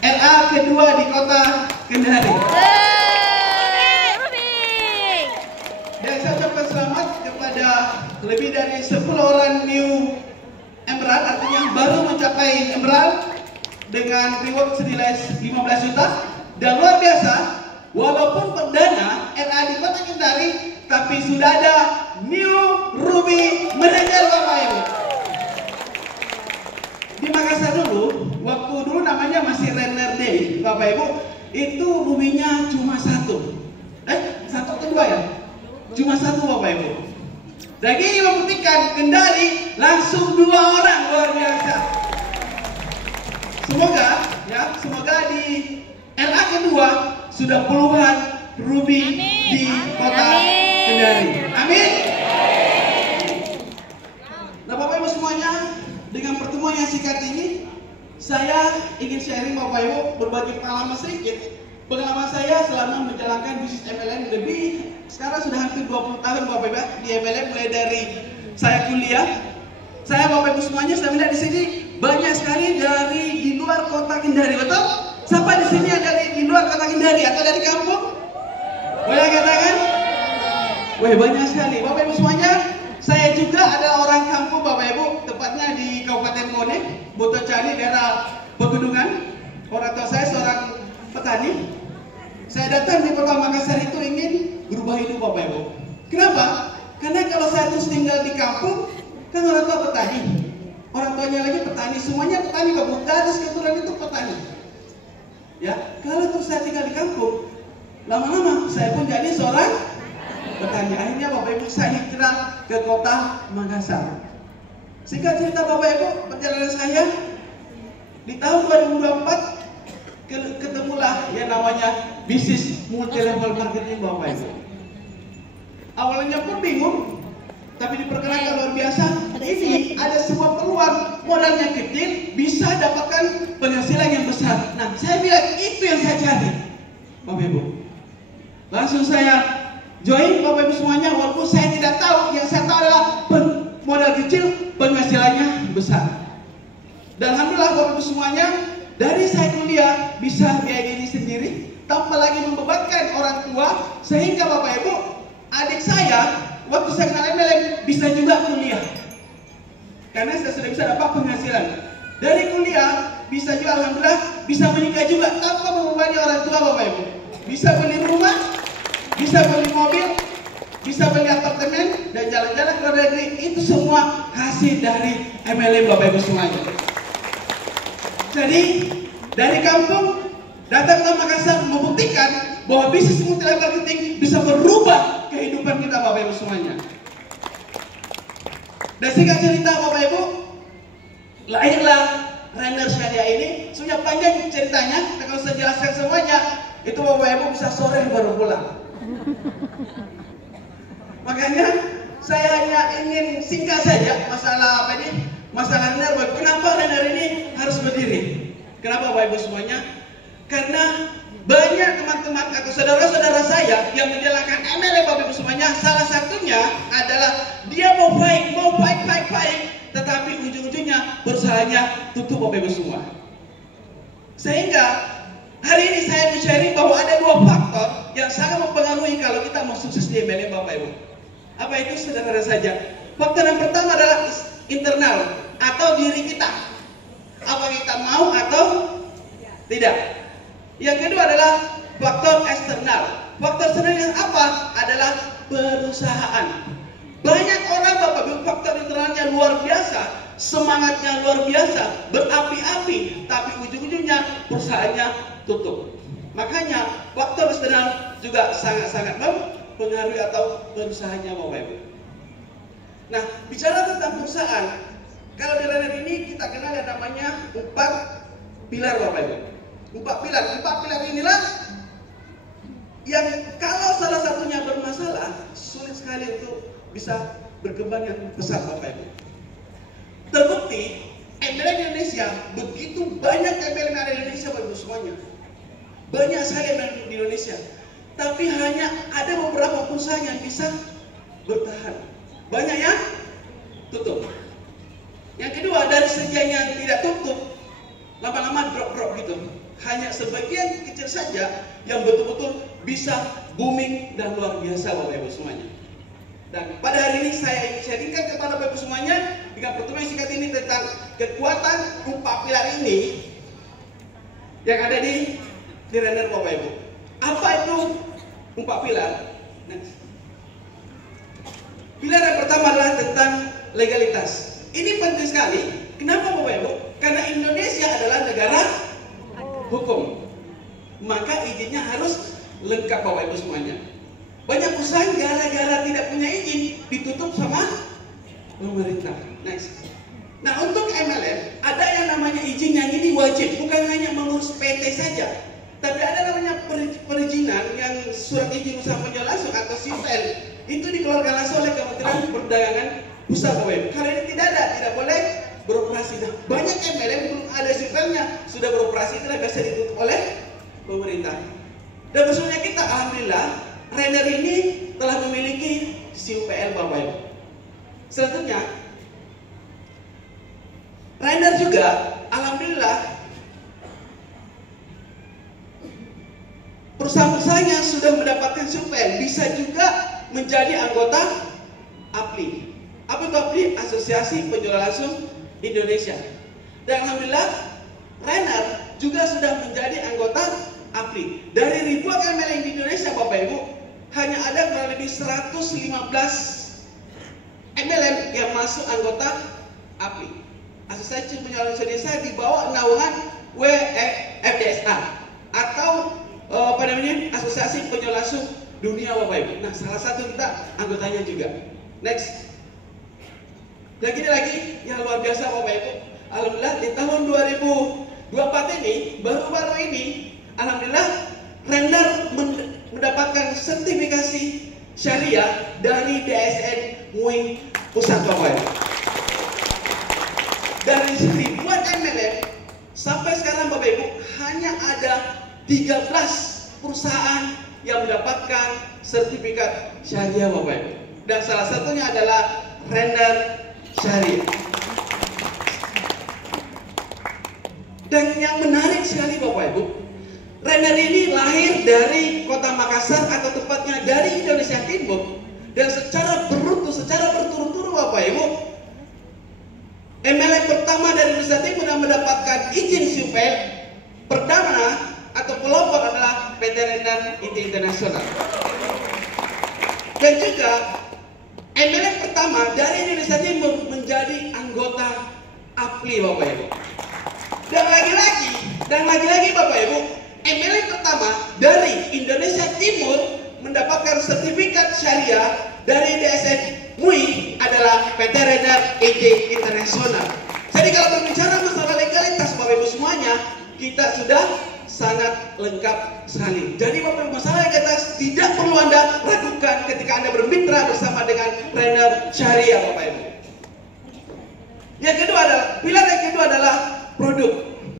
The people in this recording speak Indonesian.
RA kedua di kota Kendari. Dan saya ucapkan selamat kepada lebih dari 10 orang new emerald, artinya baru mencapai emerald dengan reward senilai 15 juta. Dan luar biasa, walaupun perdana RA di kota Kendari, tapi sudah ada new ruby manager Bapak Ibu. Di Makassar dulu, waktu dulu namanya masih Renner Day, Bapak Ibu, itu rubinya cuma satu. Satu atau dua ya? Cuma satu Bapak Ibu. Dan ini membuktikan Kendari langsung 2 orang, luar biasa. Semoga di LA kedua sudah puluhan ruby di kota Kendari. Amin. Nah Bapak Ibu semuanya, dengan pertemuan yang singkat ini, saya ingin sharing Bapak Ibu berbagi pengalaman sedikit. Pengalaman saya selama menjalankan bisnis MLM lebih, sekarang sudah hampir 20 tahun Bapak Ibu di MLM, mulai dari saya kuliah. Saya Bapak Ibu semuanya, saya melihat di sini banyak sekali dari di luar kota Kendari, betul? Siapa di sini ada di luar kota Kendari atau dari kampung? Boleh katakan? Wah banyak sekali Bapak Ibu semuanya. Saya juga adalah orang kampung Bapak Ibu, tepatnya di Kabupaten Mone, Botocani, daerah Pegunungan. Orang tua saya seorang petani. Saya datang di kota Makassar itu ingin berubah hidup Bapak Ibu. Kenapa? Karena kalau saya terus tinggal di kampung, kan orang tua petani, orang tuanya lagi petani, semuanya petani, garis keturunan itu petani. Ya, kalau terus saya tinggal di kampung, lama-lama saya pun jadi seorang petani. Akhirnya Bapak Ibu saya hijrah ke kota Makassar. Singkat cerita Bapak Ibu, perjalanan saya di tahun 2024 ketemulah yang namanya bisnis multi level marketing Bapak Ibu. Awalnya pun bingung, tapi diperkenalkan luar biasa. Ini ada sebuah peluang, modalnya kecil, bisa dapatkan penghasilan yang besar. Nah, saya bilang itu yang saya cari, Bapak Ibu. Langsung saya join Bapak Ibu semuanya, walaupun saya tidak tahu, yang saya tahu adalah modal kecil, penghasilannya besar. Dan alhamdulillah Bapak Ibu semuanya, dari saya kuliah bisa biaya diri sendiri, tanpa lagi membebankan orang tua, sehingga Bapak Ibu, adik saya waktu saya kenal MLM bisa juga kuliah, karena saya sudah bisa dapat penghasilan dari kuliah. Bisa juga alhamdulillah bisa menikah juga tanpa membebani orang tua Bapak Ibu. Bisa beli rumah, bisa beli mobil, bisa beli apartemen dan jalan-jalan ke luar negeri. Itu semua hasil dari MLM Bapak Ibu semuanya. Jadi dari kampung datang ke Makassar membuktikan bahwa bisnis multi level marketing bisa merubah kehidupan kita Bapak Ibu semuanya. Dan singkat cerita Bapak Ibu, lahirlah Renner Syariah ini. Sudah panjang ceritanya, dan kalau saya jelaskan semuanya, itu Bapak Ibu bisa sore baru pulang. Makanya saya hanya ingin singkat saja masalah apa ini, masalah Renner. Kenapa Renner ini harus berdiri? Kenapa Bapak Ibu semuanya? Karena banyak teman-teman atau saudara-saudara saya yang menjalankan MLM Bapak Ibu semuanya, salah satunya adalah dia mau baik, tetapi ujung-ujungnya perusahaannya tutup Bapak Ibu semua. Sehingga hari ini saya sharing bahwa ada 2 faktor yang sangat mempengaruhi kalau kita mau sukses di MLM Bapak Ibu. Apa itu? Sederhana saja. Faktor yang pertama adalah internal atau diri kita. Apa kita mau atau tidak. Yang kedua adalah faktor eksternal. Faktor eksternal yang apa? Adalah perusahaan. Banyak orang Bapak Ibu faktor internalnya luar biasa, semangatnya luar biasa, berapi-api, tapi ujung-ujungnya perusahaannya tutup. Makanya faktor eksternal juga sangat-sangat mempengaruhi atau perusahaannya Bapak Ibu. Nah, bicara tentang perusahaan, kalau di Renner ini kita kenal yang namanya 4 pilar Bapak Ibu. 4 pilar inilah yang kalau salah satunya bermasalah, sulit sekali untuk bisa berkembang yang besar Bapak Ibu. Terbukti MLM di Indonesia, begitu banyak MLM yang ada di Indonesia Bapak Ibu semuanya. Banyak sekali MLM di Indonesia, tapi hanya ada beberapa perusahaan yang bisa bertahan. Banyak yang tutup. Yang kedua, dari sekian yang tidak tutup, lama-lama drop gitu. hanya sebagian kecil saja yang betul-betul bisa booming dan luar biasa Bapak Ibu semuanya. Dan pada hari ini saya ingin sharingkan kepada Bapak Ibu semuanya dengan pertemuan singkat ini tentang kekuatan 4 pilar ini yang ada di render Bapak Ibu. Apa itu 4 pilar? Next. Pilar yang pertama adalah tentang legalitas. Ini penting sekali. Kenapa Bapak Ibu? Karena Indonesia adalah negara hukum. Maka izinnya harus lengkap Bapak Ibu semuanya. Banyak perusahaan gara-gara tidak punya izin ditutup sama pemerintah. Next. Nah, untuk MLM ada yang namanya izin yang ini wajib, bukan hanya mengurus PT saja, tapi ada namanya perizinan yang surat izin usaha penjual langsung atau SIPL. Itu dikeluarkan langsung oleh Kementerian Perdagangan Pusat Bapak Ibu. Kalau ini tidak boleh beroperasi. Nah, banyak MLM belum ada SIPL-nya sudah beroperasi, itu biasa ditutup oleh pemerintah. Dan bersyukurnya kita, alhamdulillah, render ini telah memiliki SIPL Bapak Ibu. Selanjutnya, render juga, alhamdulillah, perusahaan-perusahaan yang sudah mendapatkan SIPL bisa juga menjadi anggota APLI. Apa itu APLI? Asosiasi Penjual Langsung Indonesia. Dan alhamdulillah, render juga sudah menjadi anggota APLI. Dari ribuan MLM di Indonesia Bapak Ibu, hanya ada kurang lebih 115 MLM yang masuk anggota APLI. Asosiasi Penjual Langsung Indonesia di bawah naungan WFDSA atau Asosiasi Penjual Langsung Dunia Bapak Ibu. Nah, salah satu kita anggotanya juga. Next. Dan gini lagi yang luar biasa Bapak Ibu. Alhamdulillah di tahun 2024 ini, baru-baru ini, alhamdulillah render mendapatkan sertifikasi syariah dari DSN MUI Pusat Bapak Ibu. Dari ribuan MLM sampai sekarang Bapak Ibu hanya ada 13 perusahaan yang mendapatkan sertifikat syariah Bapak Ibu. Dan salah satunya adalah render syariah. Dan yang menarik sekali Bapak Ibu, render ini lahir dari kota Makassar atau tepatnya dari Indonesia Timur. Dan secara berturut-turut Bapak Ibu, MLM pertama dari Indonesia Timur yang mendapatkan izin SIPL pertama atau pelopor adalah PT Render IT Internasional. Dan juga MLM pertama dari Indonesia Timur menjadi anggota APLI Bapak Ibu. Dan lagi-lagi Bapak Ibu, MLM pertama dari Indonesia Timur mendapatkan sertifikat syariah dari DSN MUI adalah PT Render IT Internasional. Jadi kalau berbicara masalah legalitas Bapak Ibu semuanya, kita sudah sangat lengkap sekali. Jadi Bapak Ibu, masalah legalitas tidak perlu Anda ragukan ketika Anda bermitra bersama dengan Render Syariah Bapak Ibu. Yang kedua adalah, pilar yang kedua adalah produk.